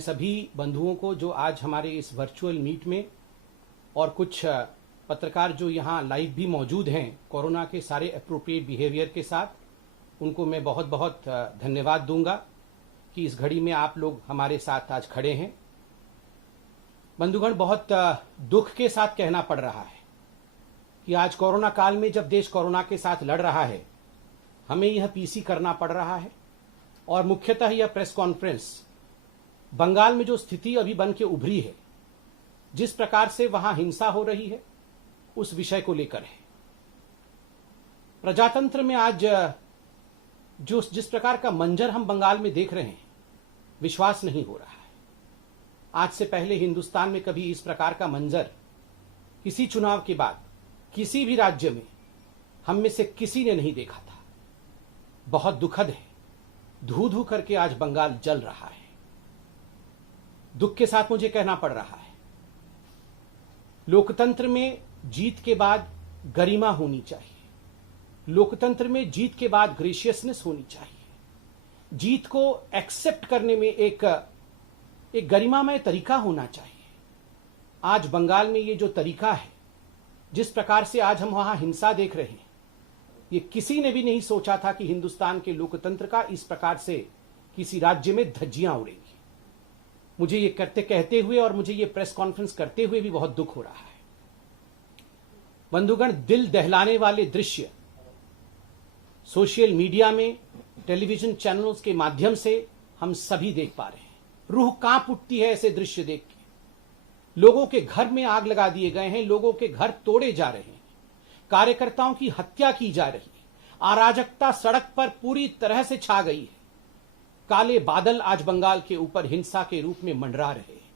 सभी बंधुओं को जो आज हमारे इस वर्चुअल मीट में और कुछ पत्रकार जो यहाँ लाइव भी मौजूद हैं कोरोना के सारे एप्रोप्रिएट बिहेवियर के साथ, उनको मैं बहुत बहुत धन्यवाद दूंगा कि इस घड़ी में आप लोग हमारे साथ आज खड़े हैं। बंधुगण, बहुत दुख के साथ कहना पड़ रहा है कि आज कोरोना काल में जब देश कोरोना के साथ लड़ रहा है, हमें यह पीसी करना पड़ रहा है। और मुख्यतः यह प्रेस कॉन्फ्रेंस बंगाल में जो स्थिति अभी बन के उभरी है, जिस प्रकार से वहां हिंसा हो रही है, उस विषय को लेकर है। प्रजातंत्र में आज जो जिस प्रकार का मंजर हम बंगाल में देख रहे हैं, विश्वास नहीं हो रहा है। आज से पहले हिंदुस्तान में कभी इस प्रकार का मंजर किसी चुनाव के बाद किसी भी राज्य में हम में से किसी ने नहीं देखा था। बहुत दुखद है। धू धू करके आज बंगाल जल रहा है। दुख के साथ मुझे कहना पड़ रहा है, लोकतंत्र में जीत के बाद गरिमा होनी चाहिए। लोकतंत्र में जीत के बाद ग्रेशियसनेस होनी चाहिए। जीत को एक्सेप्ट करने में एक गरिमामय तरीका होना चाहिए। आज बंगाल में ये जो तरीका है, जिस प्रकार से आज हम वहां हिंसा देख रहे हैं, ये किसी ने भी नहीं सोचा था कि हिंदुस्तान के लोकतंत्र का इस प्रकार से किसी राज्य में धज्जियां उड़ेंगी। मुझे ये कहते हुए और मुझे ये प्रेस कॉन्फ्रेंस करते हुए भी बहुत दुख हो रहा है। बंधुगण, दिल दहलाने वाले दृश्य सोशल मीडिया में, टेलीविजन चैनलों के माध्यम से हम सभी देख पा रहे हैं। रूह कांप उठती है ऐसे दृश्य देख के। लोगों के घर में आग लगा दिए गए हैं, लोगों के घर तोड़े जा रहे हैं, कार्यकर्ताओं की हत्या की जा रही है, अराजकता सड़क पर पूरी तरह से छा गई है। काले बादल आज बंगाल के ऊपर हिंसा के रूप में मंडरा रहे हैं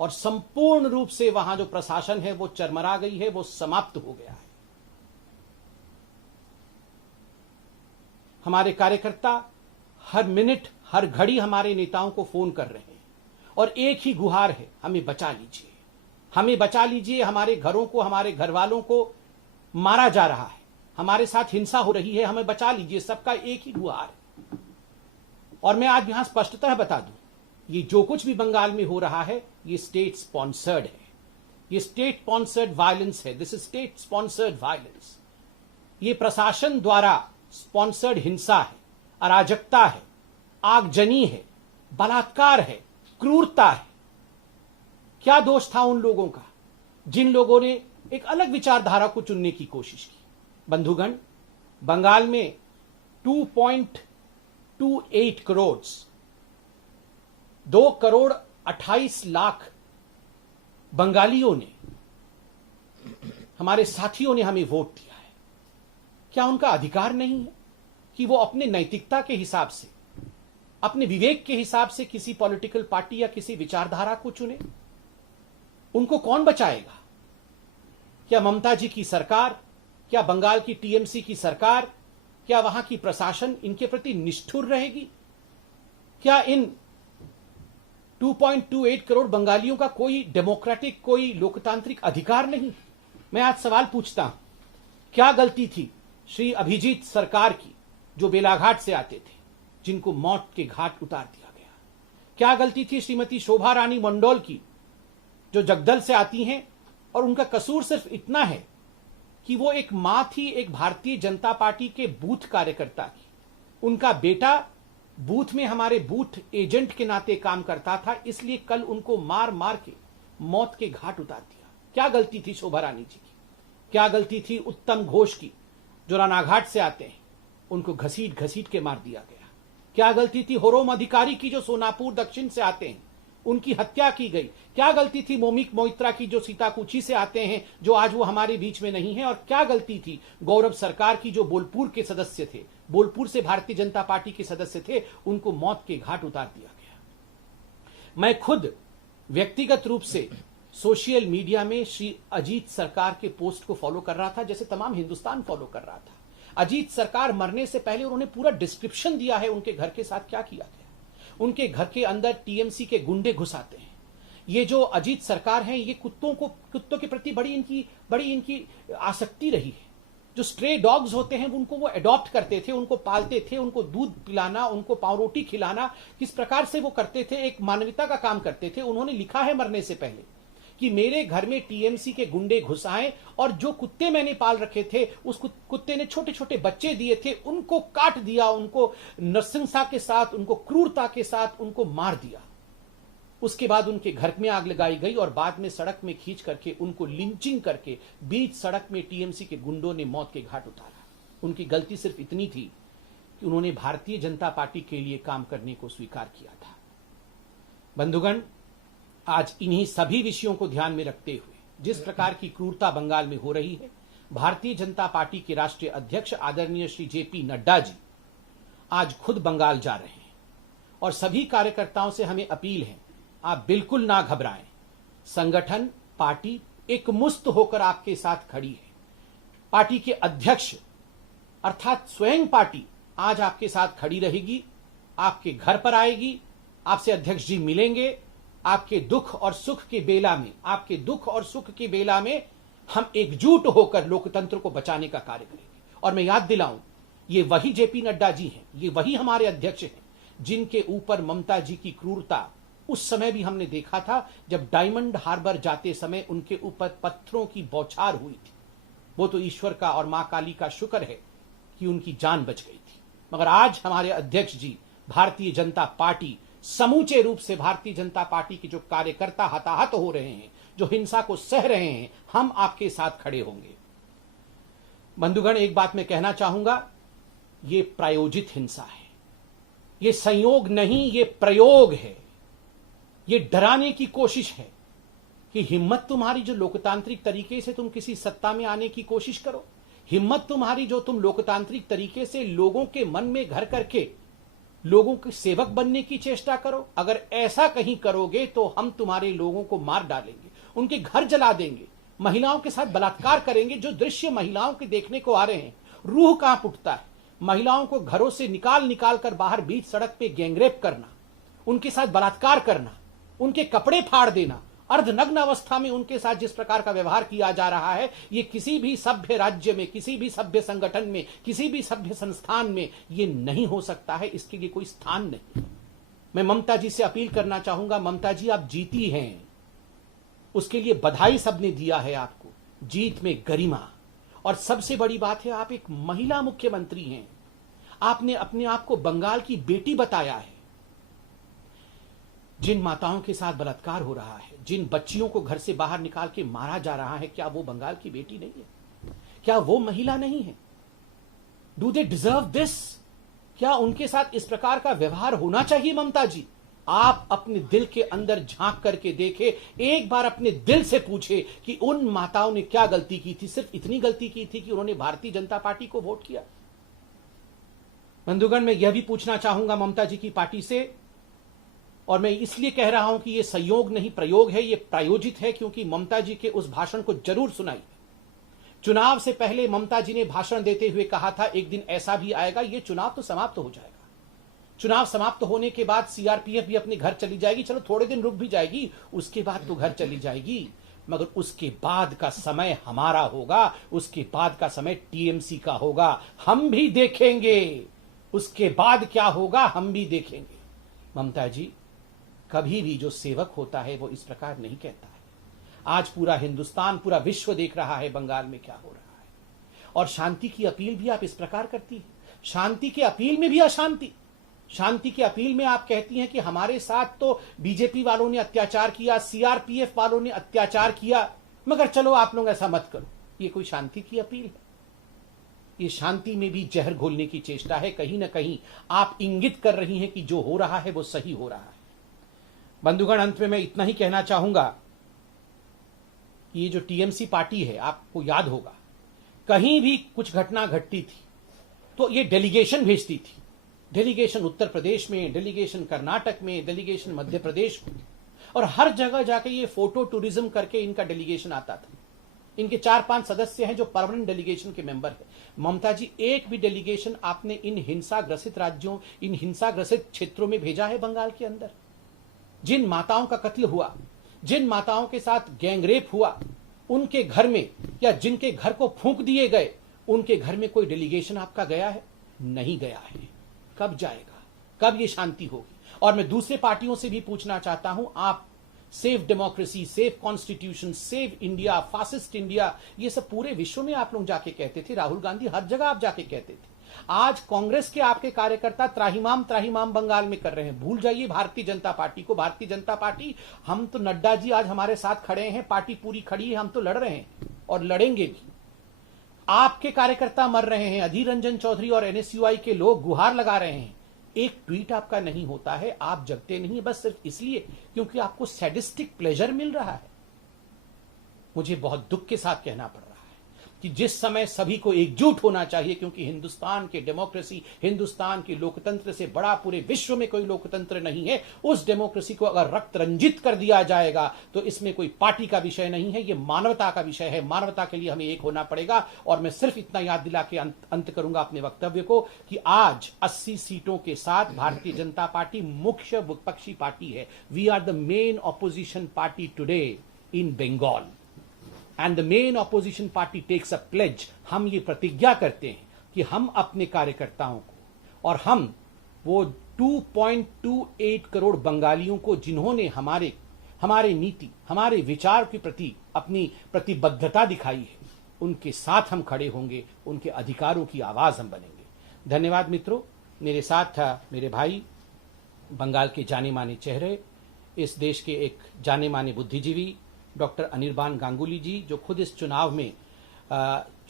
और संपूर्ण रूप से वहां जो प्रशासन है वो चरमरा गई है, वो समाप्त हो गया है। हमारे कार्यकर्ता हर मिनट हर घड़ी हमारे नेताओं को फोन कर रहे हैं और एक ही गुहार है, हमें बचा लीजिए, हमें बचा लीजिए। हमारे घरों को, हमारे घर वालों को मारा जा रहा है, हमारे साथ हिंसा हो रही है, हमें बचा लीजिए। सबका एक ही गुहार है। और मैं आज यहां स्पष्टतः बता दूं, ये जो कुछ भी बंगाल में हो रहा है, ये स्टेट स्पॉन्सर्ड है। ये स्टेट स्पॉन्सर्ड वायलेंस है। This is state sponsored violence. ये प्रशासन द्वारा स्पॉन्सर्ड हिंसा है, अराजकता है, आगजनी है, बलात्कार है, क्रूरता है। क्या दोष था उन लोगों का जिन लोगों ने एक अलग विचारधारा को चुनने की कोशिश की? बंधुगण, बंगाल में 2.28 करोड़ 2,28,00,000 बंगालियों ने, हमारे साथियों ने हमें वोट दिया है। क्या उनका अधिकार नहीं है कि वो अपने नैतिकता के हिसाब से, अपने विवेक के हिसाब से किसी पॉलिटिकल पार्टी या किसी विचारधारा को चुने? उनको कौन बचाएगा? क्या ममता जी की सरकार, क्या बंगाल की टीएमसी की सरकार, क्या वहां की प्रशासन इनके प्रति निष्ठुर रहेगी? क्या इन 2.28 करोड़ बंगालियों का कोई डेमोक्रेटिक, कोई लोकतांत्रिक अधिकार नहीं? मैं आज सवाल पूछता हूं, क्या गलती थी श्री अभिजीत सरकार की, जो बेलाघाट से आते थे, जिनको मौत के घाट उतार दिया गया? क्या गलती थी श्रीमती शोभा रानी मंडोल की, जो जगदल से आती हैं और उनका कसूर सिर्फ इतना है कि वो एक मां थी, एक भारतीय जनता पार्टी के बूथ कार्यकर्ता की। उनका बेटा बूथ में हमारे बूथ एजेंट के नाते काम करता था, इसलिए कल उनको मार मार के मौत के घाट उतार दिया। क्या गलती थी शोभा रानी जी की? क्या गलती थी उत्तम घोष की, जो रानाघाट से आते हैं, उनको घसीट घसीट के मार दिया गया? क्या गलती थी होरोम अधिकारी की, जो सोनापुर दक्षिण से आते हैं, उनकी हत्या की गई? क्या गलती थी मोमिक मोइत्रा की, जो सीताकुची से आते हैं, जो आज वो हमारे बीच में नहीं है? और क्या गलती थी गौरव सरकार की, जो बोलपुर के सदस्य थे, बोलपुर से भारतीय जनता पार्टी के सदस्य थे, उनको मौत के घाट उतार दिया गया? मैं खुद व्यक्तिगत रूप से सोशल मीडिया में श्री अजीत सरकार के पोस्ट को फॉलो कर रहा था, जैसे तमाम हिंदुस्तान फॉलो कर रहा था। अजीत सरकार मरने से पहले उन्होंने पूरा डिस्क्रिप्शन दिया है उनके घर के साथ क्या किया गया। उनके घर के अंदर टीएमसी के गुंडे घुस आते हैं। ये जो अजीत सरकार है, ये कुत्तों के प्रति बड़ी इनकी आसक्ति रही है। जो स्ट्रे डॉग्स होते हैं उनको वो अडॉप्ट करते थे, उनको पालते थे, उनको दूध पिलाना, उनको पाव रोटी खिलाना, किस प्रकार से वो करते थे, एक मानवता का काम करते थे। उन्होंने लिखा है मरने से पहले कि मेरे घर में टीएमसी के गुंडे घुस आए और जो कुत्ते मैंने पाल रखे थे उस कुत्ते ने छोटे छोटे बच्चे दिए थे, उनको काट दिया, उनको नृशंसता के साथ, उनको क्रूरता के साथ उनको मार दिया। उसके बाद उनके घर में आग लगाई गई और बाद में सड़क में खींच करके उनको लिंचिंग करके बीच सड़क में टीएमसी के गुंडों ने मौत के घाट उतारा। उनकी गलती सिर्फ इतनी थी कि उन्होंने भारतीय जनता पार्टी के लिए काम करने को स्वीकार किया था। बंधुगण, आज इन्हीं सभी विषयों को ध्यान में रखते हुए जिस प्रकार की क्रूरता बंगाल में हो रही है, भारतीय जनता पार्टी के राष्ट्रीय अध्यक्ष आदरणीय श्री जेपी नड्डा जी आज खुद बंगाल जा रहे हैं और सभी कार्यकर्ताओं से हमें अपील है, आप बिल्कुल ना घबराएं। संगठन, पार्टी एक मुस्त होकर आपके साथ खड़ी है। पार्टी के अध्यक्ष अर्थात स्वयं पार्टी आज आपके साथ खड़ी रहेगी, आपके घर पर आएगी, आपसे अध्यक्ष जी मिलेंगे। आपके दुख और सुख के बेला में, आपके दुख और सुख के बेला में हम एकजुट होकर लोकतंत्र को बचाने का कार्य करेंगे। और मैं याद दिलाऊं, ये वही जेपी नड्डा जी हैं, ये वही हमारे अध्यक्ष हैं जिनके ऊपर ममता जी की क्रूरता उस समय भी हमने देखा था जब डायमंड हार्बर जाते समय उनके ऊपर पत्थरों की बौछार हुई थी। वो तो ईश्वर का और मां काली का शुक्र है कि उनकी जान बच गई थी। मगर आज हमारे अध्यक्ष जी भारतीय जनता पार्टी, समूचे रूप से भारतीय जनता पार्टी के जो कार्यकर्ता हताहत हो रहे हैं, जो हिंसा को सह रहे हैं, हम आपके साथ खड़े होंगे। बंधुगण, एक बात मैं कहना चाहूंगा, ये प्रायोजित हिंसा है, ये संयोग नहीं, ये प्रयोग है। ये डराने की कोशिश है कि हिम्मत तुम्हारी जो लोकतांत्रिक तरीके से तुम किसी सत्ता में आने की कोशिश करो, हिम्मत तुम्हारी जो तुम लोकतांत्रिक तरीके से लोगों के मन में घर करके लोगों के सेवक बनने की चेष्टा करो। अगर ऐसा कहीं करोगे तो हम तुम्हारे लोगों को मार डालेंगे, उनके घर जला देंगे, महिलाओं के साथ बलात्कार करेंगे। जो दृश्य महिलाओं के देखने को आ रहे हैं, रूह कांप उठता है। महिलाओं को घरों से निकाल कर बाहर बीच सड़क पे गैंगरेप करना, उनके साथ बलात्कार करना, उनके कपड़े फाड़ देना, अर्धनग्न अवस्था में उनके साथ जिस प्रकार का व्यवहार किया जा रहा है, ये किसी भी सभ्य राज्य में, किसी भी सभ्य संगठन में, किसी भी सभ्य संस्थान में ये नहीं हो सकता है। इसके लिए कोई स्थान नहीं। मैं ममता जी से अपील करना चाहूंगा, ममता जी आप जीती हैं, उसके लिए बधाई सबने दिया है आपको, जीत में गरिमा। और सबसे बड़ी बात है, आप एक महिला मुख्यमंत्री हैं, आपने अपने आप को बंगाल की बेटी बताया है। जिन माताओं के साथ बलात्कार हो रहा है, जिन बच्चियों को घर से बाहर निकाल के मारा जा रहा है, क्या वो बंगाल की बेटी नहीं है? क्या वो महिला नहीं है? Do they deserve this? क्या उनके साथ इस प्रकार का व्यवहार होना चाहिए? ममता जी, आप अपने दिल के अंदर झांक करके देखे, एक बार अपने दिल से पूछे कि उन माताओं ने क्या गलती की थी। सिर्फ इतनी गलती की थी कि उन्होंने भारतीय जनता पार्टी को वोट किया। बंधुगण, मैं यह भी पूछना चाहूंगा ममता जी की पार्टी से, और मैं इसलिए कह रहा हूं कि यह संयोग नहीं प्रयोग है, यह प्रायोजित है, क्योंकि ममता जी के उस भाषण को जरूर सुनाइए। चुनाव से पहले ममता जी ने भाषण देते हुए कहा था, एक दिन ऐसा भी आएगा, यह चुनाव तो समाप्त हो जाएगा, चुनाव समाप्त होने के बाद सीआरपीएफ भी अपने घर चली जाएगी, चलो थोड़े दिन रुक भी जाएगी, उसके बाद तो घर चली जाएगी, मगर उसके बाद का समय हमारा होगा, उसके बाद का समय टीएमसी का होगा, हम भी देखेंगे उसके बाद क्या होगा, हम भी देखेंगे। ममता जी, कभी भी जो सेवक होता है वो इस प्रकार नहीं कहता है। आज पूरा हिंदुस्तान, पूरा विश्व देख रहा है बंगाल में क्या हो रहा है, और शांति की अपील भी आप इस प्रकार करती है। शांति की अपील में भी अशांति, शांति की अपील में आप कहती हैं कि हमारे साथ तो बीजेपी वालों ने अत्याचार किया, सीआरपीएफ वालों ने अत्याचार किया, मगर चलो आप लोग ऐसा मत करो। ये कोई शांति की अपील है? ये शांति में भी जहर घोलने की चेष्टा है। कहीं ना कहीं आप इंगित कर रही हैं कि जो हो रहा है वो सही हो रहा है। बंधुगण, अंत में मैं इतना ही कहना चाहूंगा कि ये जो टीएमसी पार्टी है, आपको याद होगा कहीं भी कुछ घटना घटती थी तो ये डेलीगेशन भेजती थी। डेलीगेशन उत्तर प्रदेश में, डेलीगेशन कर्नाटक में, डेलीगेशन मध्य प्रदेश में, और हर जगह जाके ये फोटो टूरिज्म करके इनका डेलीगेशन आता था। इनके 4-5 सदस्य हैं जो परमानेंट डेलीगेशन के मेंबर हैं। ममता जी, एक भी डेलीगेशन आपने इन हिंसा ग्रसित राज्यों, इन हिंसा ग्रसित क्षेत्रों में भेजा है? बंगाल के अंदर जिन माताओं का कत्ल हुआ, जिन माताओं के साथ गैंगरेप हुआ, उनके घर में या जिनके घर को फूंक दिए गए, उनके घर में कोई डेलीगेशन आपका गया है? नहीं गया है। कब जाएगा? कब ये शांति होगी? और मैं दूसरे पार्टियों से भी पूछना चाहता हूं, आप safe democracy, safe constitution, safe India, fascist India, ये सब पूरे विश्व में आप लोग जाके कहते थे। राहुल गांधी हर जगह आप जाके कहते थे। आज कांग्रेस के आपके कार्यकर्ता त्राहिमाम त्राहिमाम बंगाल में कर रहे हैं। भूल जाइए भारतीय जनता पार्टी को। भारतीय जनता पार्टी, हम तो नड्डा जी आज हमारे साथ खड़े हैं, पार्टी पूरी खड़ी है, हम तो लड़ रहे हैं और लड़ेंगे भी। आपके कार्यकर्ता मर रहे हैं, अधीर रंजन चौधरी और एनएसयूआई के लोग गुहार लगा रहे हैं। एक ट्वीट आपका नहीं होता है, आप जगते नहीं बस सिर्फ इसलिए क्योंकि आपको सैडिस्टिक प्लेजर मिल रहा है। मुझे बहुत दुख के साथ कहना पड़ रहा है कि जिस समय सभी को एकजुट होना चाहिए, क्योंकि हिंदुस्तान के डेमोक्रेसी, हिंदुस्तान के लोकतंत्र से बड़ा पूरे विश्व में कोई लोकतंत्र नहीं है। उस डेमोक्रेसी को अगर रक्त रंजित कर दिया जाएगा तो इसमें कोई पार्टी का विषय नहीं है, ये मानवता का विषय है। मानवता के लिए हमें एक होना पड़ेगा। और मैं सिर्फ इतना याद दिला के अंत करूंगा अपने वक्तव्य को कि आज 80 सीटों के साथ भारतीय जनता पार्टी मुख्य विपक्षी पार्टी है। We are the main opposition party today in Bengal and the main opposition party takes a pledge. हम ये प्रतिज्ञा करते हैं कि हम अपने कार्यकर्ताओं को और हम वो 2.28 करोड़ बंगालियों को जिन्होंने हमारे नीति, हमारे विचार के प्रति अपनी प्रतिबद्धता दिखाई है, उनके साथ हम खड़े होंगे, उनके अधिकारों की आवाज हम बनेंगे। धन्यवाद मित्रों। मेरे साथ था मेरे भाई, बंगाल के जाने माने चेहरे, इस देश के एक जाने माने बुद्धिजीवी डॉक्टर अनिर्बान गांगुली जी, जो खुद इस चुनाव में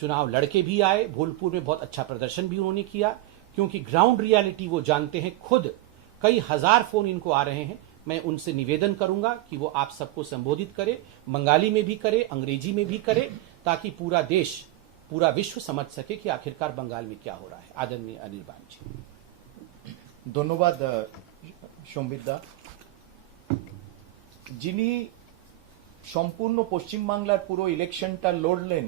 चुनाव लड़के भी आए। भोलपुर में बहुत अच्छा प्रदर्शन भी उन्होंने किया, क्योंकि ग्राउंड रियलिटी वो जानते हैं। खुद कई हजार फोन इनको आ रहे हैं। मैं उनसे निवेदन करूंगा कि वो आप सबको संबोधित करे, बंगाली में भी करे, अंग्रेजी में भी करे, ताकि पूरा देश, पूरा विश्व समझ सके कि आखिरकार बंगाल में क्या हो रहा है। आदरणीय अनिर्बान जी। धन्यवाद सम्बित दा। जिनी সম্পূর্ণ পশ্চিমবাংলার পুরো ইলেকশনটা লড়লেন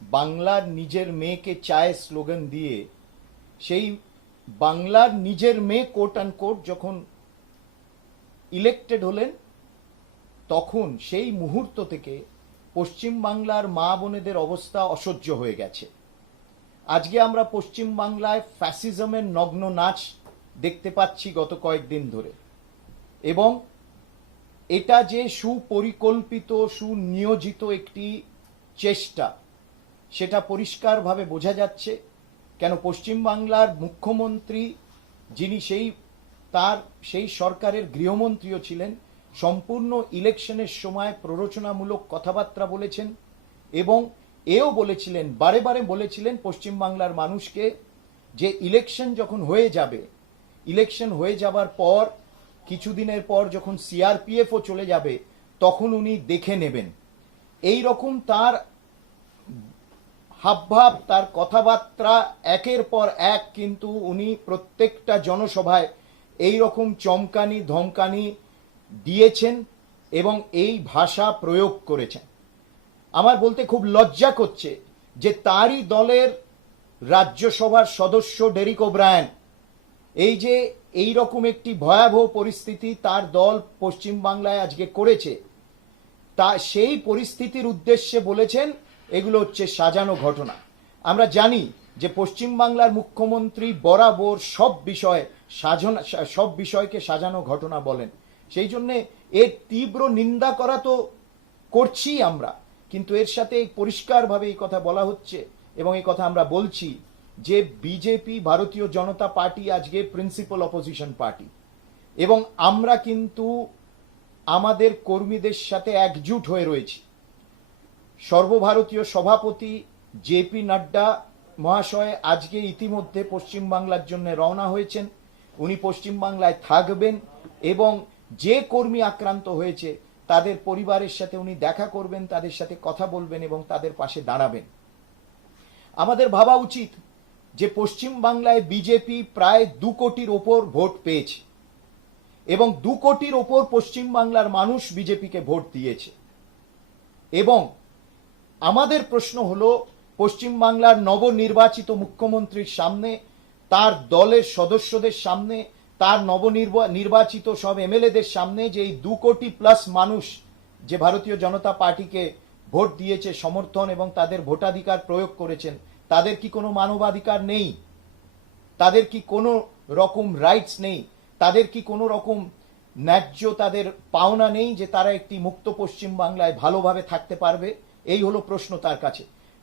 বাংলার নিজের মেয়েকে চায় স্লোগান দিয়ে, সেই বাংলার নিজের মেয়ে কোট অ্যান্ড কোট যখন ইলেক্টেড হলেন, তখন সেই মুহূর্ত থেকে পশ্চিমবাংলার মা বোনেদের অবস্থা অসহ্য হয়ে গেছে। আজকে আমরা পশ্চিমবাংলায় ফ্যাসিজমের নগ্ন নাচ দেখতে পাচ্ছি গত কয়েকদিন ধরে, এবং এটা যে সুপরিকল্পিত, সুনিয়োজিত একটি চেষ্টা, সেটা পরিষ্কারভাবে বোঝা যাচ্ছে। কেন পশ্চিমবাংলার মুখ্যমন্ত্রী, যিনি সেই সরকারের গৃহমন্ত্রীও ছিলেন, সম্পূর্ণ ইলেকশনের সময় প্ররোচনামূলক কথাবার্তা বলেছেন এবং এও বলেছিলেন, বারে বারে বলেছিলেন পশ্চিমবাংলার মানুষকে যে ইলেকশন যখন হয়ে যাবে, ইলেকশন হয়ে যাবার পর কিছুদিনের পর যখন সিআরপিএফও চলে যাবে, তখন উনি দেখে নেবেন। এই রকম তার হাবভাব, তার কথাবার্তা একের পর এক, কিন্তু উনি প্রত্যেকটা জনসভায় এই রকম চমকানি ধমকানি দিয়েছেন এবং এই ভাষা প্রয়োগ করেছেন। আমার বলতে খুব লজ্জা করছে যে তারই দলের রাজ্যসভার সদস্য ডেরিক ওব্রায়ান এই যে এই রকম একটি ভয়াবহ পরিস্থিতি তার দল পশ্চিমবাংলায় আজকে করেছে, তা সেই পরিস্থিতির উদ্দেশ্যে বলেছেন এগুলো হচ্ছে সাজানো ঘটনা। আমরা জানি যে পশ্চিমবাংলার মুখ্যমন্ত্রী বরাবর সব বিষয়কে সাজানো ঘটনা বলেন। সেই জন্য এর তীব্র নিন্দা করা তো করছি আমরা, কিন্তু এর সাথে পরিষ্কারভাবে এই কথা বলা হচ্ছে এবং এই কথা আমরা বলছি যে বিজেপি, ভারতীয় জনতা পার্টি আজকে প্রিন্সিপাল অপোজিশন পার্টি, এবং আমরা কিন্তু আমাদের কর্মীদের সাথে একজুট হয়ে রয়েছি। সর্বভারতীয় সভাপতি জেপি নাড্ডা মহাশয় আজকে ইতিমধ্যে পশ্চিমবাংলার জন্য রওনা হয়েছেন। উনি পশ্চিমবাংলায় থাকবেন এবং যে কর্মী আক্রান্ত হয়েছে তাদের পরিবারের সাথে উনি দেখা করবেন, তাদের সাথে কথা বলবেন এবং তাদের পাশে দাঁড়াবেন। আমাদের ভাবা উচিত যে পশ্চিমবাংলায় বিজেপি প্রায় 2 কোটির ওপর ভোট পেয়েছে এবং 2 কোটির ওপর পশ্চিমবাংলার মানুষ বিজেপিকে ভোট দিয়েছে। এবং আমাদের প্রশ্ন হলো, পশ্চিমবাংলার নবনির্বাচিত মুখ্যমন্ত্রীর সামনে, তার দলের সদস্যদের সামনে, তার নবনির্বাচিত সব এমএলএদের সামনে যে এই 2 কোটি প্লাস মানুষ যে ভারতীয় জনতা পার্টিকে ভোট দিয়েছে, সমর্থন এবং তাদের ভোটাধিকার প্রয়োগ করেছেন, তাদের কি কোনো মানবাধিকার নেই? তাদের কি কোনো রকম রাইটস নেই? তাদের কি কোনো রকম ন্যায্য তাদের পাওনা নেই যে তারা একটি মুক্ত পশ্চিম বাংলায় ভালোভাবে থাকতে পারবে? এই হলো প্রশ্ন তার কাছে।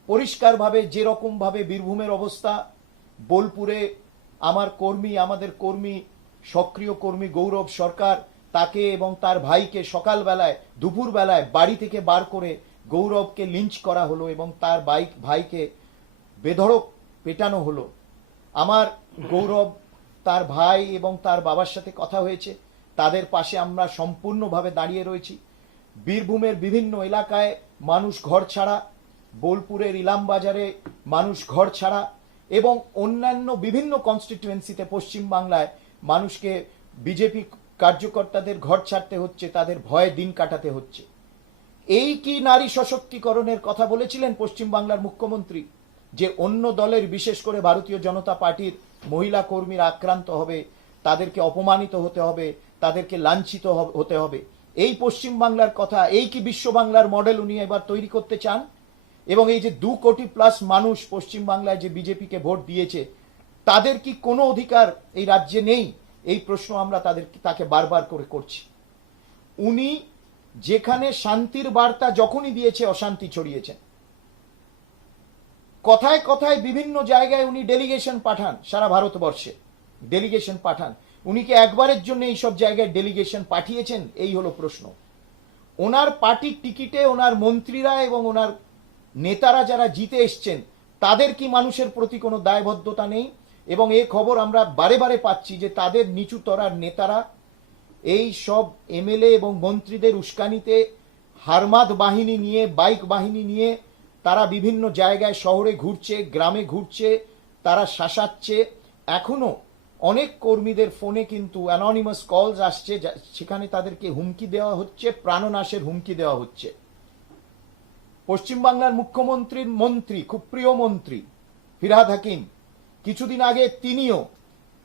পরিষ্কারভাবে যেরকম ভাবে বীরভূমের অবস্থা, বোলপুরে আমাদের কর্মী, সক্রিয় কর্মী গৌরব সরকার, তাকে এবং তার ভাইকে সকালবেলায় দুপুরবেলায় বাড়ি থেকে বার করে গৌরবকে লিঞ্চ করা হলো এবং তার ভাইকে বেধড়ক পেটানো হলো। আমার গৌরব, তার ভাই এবং তার বাবার সাথে কথা হয়েছে, তাদের পাশে আমরা সম্পূর্ণভাবে দাঁড়িয়ে রয়েছি। বীরভূমের বিভিন্ন এলাকায় মানুষ ঘর ছাড়া, বোলপুরের ইলামবাজারে মানুষ ঘর ছাড়া এবং অন্যান্য বিভিন্ন কনস্টিটিউয়েন্সিতে পশ্চিম বাংলায় মানুষকে বিজেপি কার্যকর্তাদের ঘর ছাড়তে হচ্ছে, তাদের ভয়ে দিন কাটাতে হচ্ছে। এই কি নারী সশক্তিকরণের কথা বলেছিলেন পশ্চিম বাংলার মুখ্যমন্ত্রী, যে অন্য দলের বিশেষ করে ভারতীয় জনতা পার্টির মহিলা কর্মীরা আক্রান্ত হবে, তাদেরকে অপমানিত হতে হবে, তাদেরকে লাঞ্ছিত হতে হবে? এই পশ্চিম বাংলার কথা, এই কি বিশ্ব বাংলার মডেল উনি এবার তৈরি করতে চান? এবং এই যে 2 কোটি প্লাস মানুষ পশ্চিম বাংলায় যে বিজেপিকে ভোট দিয়েছে, তাদের কি কোনো অধিকার এই রাজ্যে নেই? এই প্রশ্ন আমরা তাকে বারবার করে করছি। উনি যেখানে শান্তির বার্তা যখনই দিয়েছে অশান্তি ছড়িয়েছেন। কথায় কথায় বিভিন্ন জায়গায় উনি ডেলিগেশন পাঠান, সারা ভারতবর্ষে ডেলিগেশন পাঠান। উনি কি একবারের জন্য এইসব জায়গায় ডেলিগেশন পাঠিয়েছেন? এই হলো প্রশ্ন। ওনার পার্টির টিকিটে ওনার মন্ত্রীরা এবং ওনার নেতারা যারা জিতে এসছেন, তাদের কি মানুষের প্রতি কোনো দায়বদ্ধতা নেই? এবং এই খবর আমরা বারে বারে পাচ্ছি যে তাদের নিচু তরার নেতারা এই সব এমএলএ এবং মন্ত্রীদের উস্কানিতে হারমাদ বাহিনী নিয়ে, বাইক বাহিনী নিয়ে তারা বিভিন্ন জায়গায় শহরে ঘুরছে, গ্রামে ঘুরছে, তারা শাসাচ্ছে। এখনো অনেক কর্মীদের ফোনে কিন্তু অ্যানোনিমাস কলস আসছে, সেখানে তাদেরকে হুমকি দেওয়া হচ্ছে, প্রাণনাশের হুমকি দেওয়া হচ্ছে। পশ্চিমবাংলার মুখ্যমন্ত্রীর মন্ত্রী, খুব প্রিয় মন্ত্রী ফিরহাদ হাকিম, কিছুদিন আগে তিনিও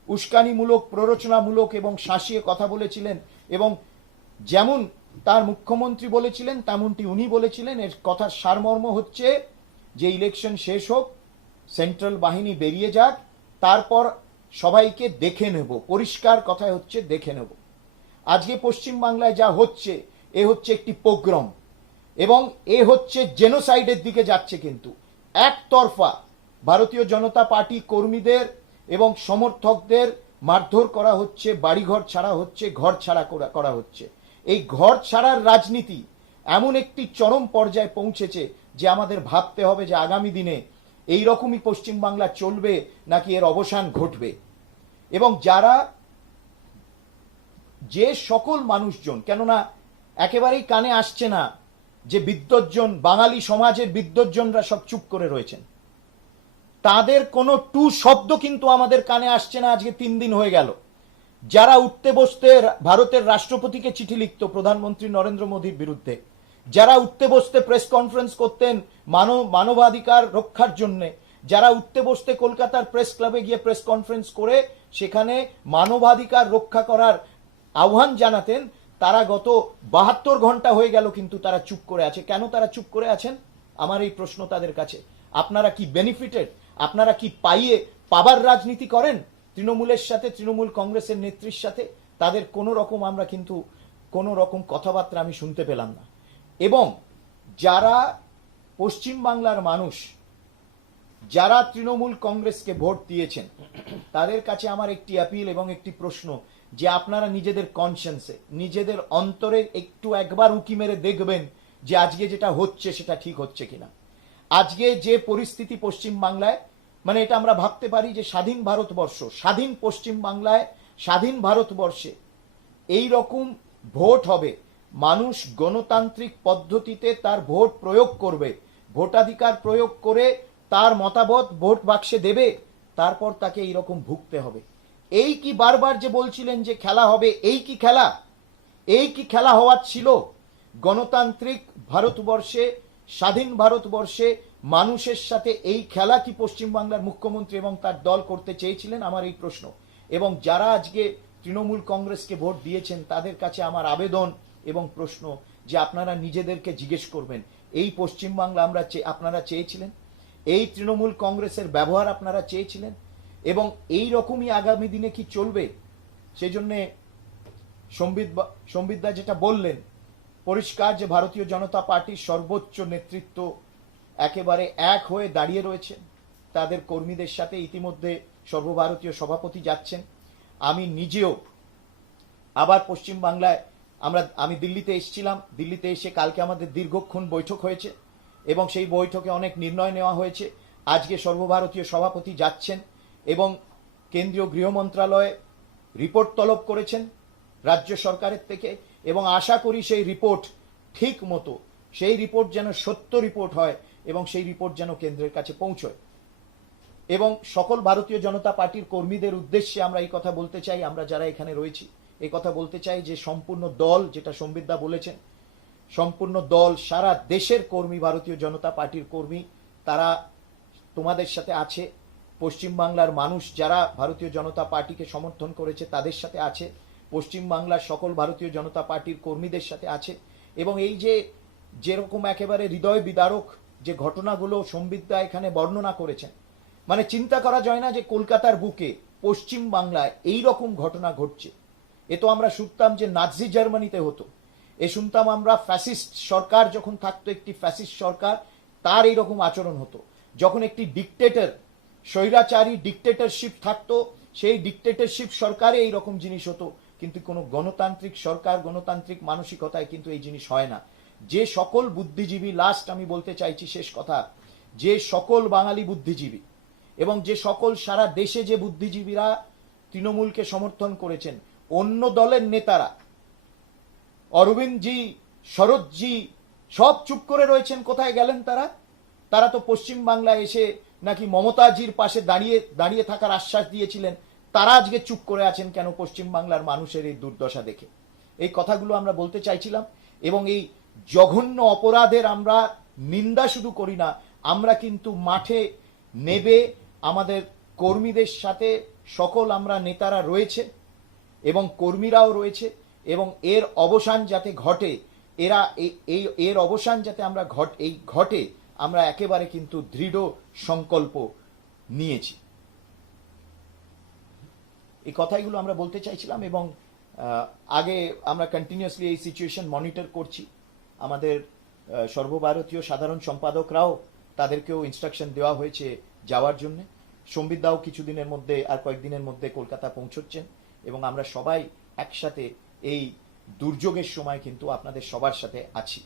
উস্কানিমূলক, প্ররোচনামূলক এবং শাসিয়ে কথা বলেছিলেন এবং যেমন তার মুখ্যমন্ত্রী বলেছিলেন তেমনটি উনি বলেছিলেন। এর কথার সারমর্ম হচ্ছে যে ইলেকশন শেষ হোক, সেন্ট্রাল বাহিনী বেরিয়ে যাক, তারপর সবাইকে দেখে নেব। পরিষ্কার কথায় হচ্ছে দেখে নেব। আজকে পশ্চিম বাংলায় যা হচ্ছে, এ হচ্ছে একটি পোগ্রম এবং এ হচ্ছে জেনোসাইডের দিকে যাচ্ছে। কিন্তু একতরফা ভারতীয় জনতা পার্টি কর্মীদের এবং সমর্থকদের মারধর করা হচ্ছে, বাড়িঘর ছাড়া হচ্ছে, ঘর ছাড়া করা হচ্ছে। এই ঘর ছাড়ার রাজনীতি এমন একটি চরম পর্যায়ে পৌঁছেছে যে আমাদের ভাবতে হবে যে আগামী দিনে এই রকমই পশ্চিম বাংলা চলবে নাকি এর অবসান ঘটবে। এবং যে সকল মানুষজন, কেননা একেবারেই কানে আসছে না যে বিদ্বজ্জন, বাঙালি সমাজের বিদ্বজ্জনরা সব চুপ করে রয়েছেন, তাদের কোনো টু শব্দ কিন্তু আমাদের কানে আসছে না। আজকে 3 দিন হয়ে গেল। যারা উঠতে বসতে ভারতের রাষ্ট্রপতিকে চিঠি লিখত প্রধানমন্ত্রী নরেন্দ্র মোদীর বিরুদ্ধে, যারা উঠতে বসতে প্রেস কনফারেন্স করতেন মানবাধিকার রক্ষার জন্য, যারা উঠতে বসতে কলকাতার প্রেস ক্লাবে গিয়ে প্রেস কনফারেন্স করে সেখানে মানবাধিকার রক্ষা করার আহ্বান জানাতেন, তারা গত 72 ঘন্টা হয়ে গেল কিন্তু তারা চুপ করে আছে। কেন তারা চুপ করে আছেন? আমার এই প্রশ্ন তাদের কাছে। আপনারা কি বেনিফিটেড? আপনারা কি পাবার রাজনীতি করেন তৃণমূলের সাথে, তৃণমূল কংগ্রেসের নেত্রীর সাথে? তাদের আমরা কিন্তু কোনো রকম কথাবার্তা আমি শুনতে পেলাম না। এবং যারা পশ্চিম বাংলার মানুষ, যারা তৃণমূল কংগ্রেসকে ভোট দিয়েছেন, তাদের কাছে আমার একটি অ্যাপিল এবং একটি প্রশ্ন, যে আপনারা নিজেদের কনসিয়েন্সে, নিজেদের অন্তরে একবার উকি মেরে দেখবেন যে আজকে যেটা হচ্ছে সেটা ঠিক হচ্ছে কিনা। আজকে যে পরিস্থিতি পশ্চিম বাংলায়, মানে এটা আমরা ভাবতে পারি যে স্বাধীন ভারতবর্ষ, স্বাধীন পশ্চিম বাংলায়, স্বাধীন ভারতবর্ষে এই রকম ভোট হবে, মানুষ গণতান্ত্রিক পদ্ধতিতে তার ভোট প্রয়োগ করবে, ভোটাধিকার প্রয়োগ করে তার মতামত ভোট বাক্সে দেবে, তারপর তাকে এইরকম ভুগতে হবে। এই কি বারবার যে বলছিলেন যে খেলা হবে, এই কি খেলা? এই কি খেলা হওয়ার ছিল? গণতান্ত্রিক ভারতবর্ষে, স্বাধীন ভারতবর্ষে মানুষের সাথে এই খেলা কি পশ্চিমবাংলার মুখ্যমন্ত্রী এবং তার দল করতে চেয়েছিলেন? আমার এই প্রশ্ন। এবং যারা আজকে তৃণমূল কংগ্রেসকে ভোট দিয়েছেন তাদের কাছে আমার আবেদন এবং প্রশ্ন যে আপনারা নিজেদেরকে জিজ্ঞেস করবেন, এই পশ্চিমবাংলা আপনারা চেয়েছিলেন? এই তৃণমূল কংগ্রেসের ব্যবহার আপনারা চেয়েছিলেন এবং এই রকমই আগামী দিনে কি চলবে? সেই জন্যে সম্বিতদা যেটা বললেন পরিষ্কার যে ভারতীয় জনতা পার্টির সর্বোচ্চ নেতৃত্ব একেবারে এক হয়ে দাঁড়িয়ে রয়েছে তাদের কর্মীদের সাথে। ইতিমধ্যে সর্বভারতীয় সভাপতি যাচ্ছেন। আমি নিজেও আবার পশ্চিম বাংলায় আমি দিল্লিতে এসেছিলাম। দিল্লিতে এসে কালকে আমাদের দীর্ঘক্ষণ বৈঠক হয়েছে এবং সেই বৈঠকে অনেক নির্ণয় নেওয়া হয়েছে। আজকে সর্বভারতীয় সভাপতি যাচ্ছেন এবং কেন্দ্রীয় গৃহ মন্ত্রণালয়ে রিপোর্ট তলব করেছেন রাজ্য সরকারের থেকে এবং আশা করি সেই রিপোর্ট ঠিক মতো, সেই রিপোর্ট যেন সত্য রিপোর্ট হয় এবং সেই রিপোর্ট যেন কেন্দ্রের কাছে পৌঁছয়। এবং সকল ভারতীয় জনতা পার্টির কর্মীদের উদ্দেশ্যে আমরা এই কথা বলতে চাই, আমরা যারা এখানে রয়েছি এই কথা বলতে চাই যে সম্পূর্ণ দল, যেটা সম্বিতদা বলেছেন, সম্পূর্ণ দল, সারা দেশের কর্মী, ভারতীয় জনতা পার্টির কর্মী, তারা তোমাদের সাথে আছে। পশ্চিমবাংলার মানুষ যারা ভারতীয় জনতা পার্টিকে সমর্থন করেছে তাদের সাথে আছে, পশ্চিমবাংলার সকল ভারতীয় জনতা পার্টির কর্মীদের সাথে আছে। এবং এই যে যেরকম একেবারে হৃদয় বিদারক যে ঘটনাগুলো সম্বিতদা এখানে বর্ণনা করেছেন, মানে চিন্তা করা যায় না যে কলকাতার বুকে পশ্চিম বাংলায় এই রকম ঘটনা ঘটছে। এ তো আমরা শুনতাম যে নাৎসি জার্মানিতে হতো, এ শুনতাম আমরা ফ্যাসিস্ট সরকার যখন থাকতো, একটি ফ্যাসিস্ট সরকার, তার এইরকম আচরণ হতো। যখন একটি ডিকটেটর, স্বৈরাচারী ডিকটেটরশিপ থাকতো, সেই ডিকটেটরশিপ সরকারে এই রকম জিনিস হতো। কিন্তু কোনো গণতান্ত্রিক সরকার, গণতান্ত্রিক মানসিকতায় কিন্তু এই জিনিস হয় না। যে সকল বুদ্ধিজীবী, লাস্ট আমি বলতে চাইছি শেষ কথা, যে সকল বাঙালি বুদ্ধিজীবী এবং যে সকল সারা দেশে যে বুদ্ধিজীবীরা তৃণমূলকে সমর্থন করেছেন, অন্য দলের নেতারা, অরবিন্দজি, শরৎজি, সব চুপ করে রয়েছেন। কোথায় গেলেন তারা? তারা তো পশ্চিম বাংলায় এসে নাকি মমতাজির পাশে দাঁড়িয়ে থাকার আশ্বাস দিয়েছিলেন। তারা আজকে চুপ করে আছেন কেন পশ্চিম বাংলার মানুষের এই দুর্দশা দেখে? এই কথাগুলো আমরা বলতে চাইছিলাম। এবং এই জঘন্য অপরাধের আমরা নিন্দা শুধু করি না, আমরা কিন্তু মাঠে নেবে আমাদের কর্মীদের সাথে সকল আমরা নেতারা রয়েছে এবং কর্মীরাও রয়েছে এবং এর অবসান যাতে ঘটে, এর অবসান যাতে আমরা ঘটে আমরা একেবারে কিন্তু দৃঢ় সংকল্প নিয়েছি। এই কথাগুলো আমরা বলতে চাইছিলাম। এবং আগে আমরা কন্টিনিউয়াসলি এই সিচুয়েশন মনিটর করছি। আমাদের সর্বভারতীয় সাধারণ সম্পাদকরাও, তাদেরকেও ইনস্ট্রাকশন দেওয়া হয়েছে যাওয়ার জন্য। সম্বিতদাও কিছুদিনের মধ্যে, আর কয়েকদিনের মধ্যে কলকাতা পৌঁছচ্ছেন এবং আমরা সবাই একসাথে এই দুর্যোগের সময় কিন্তু আপনাদের সবার সাথে আছি।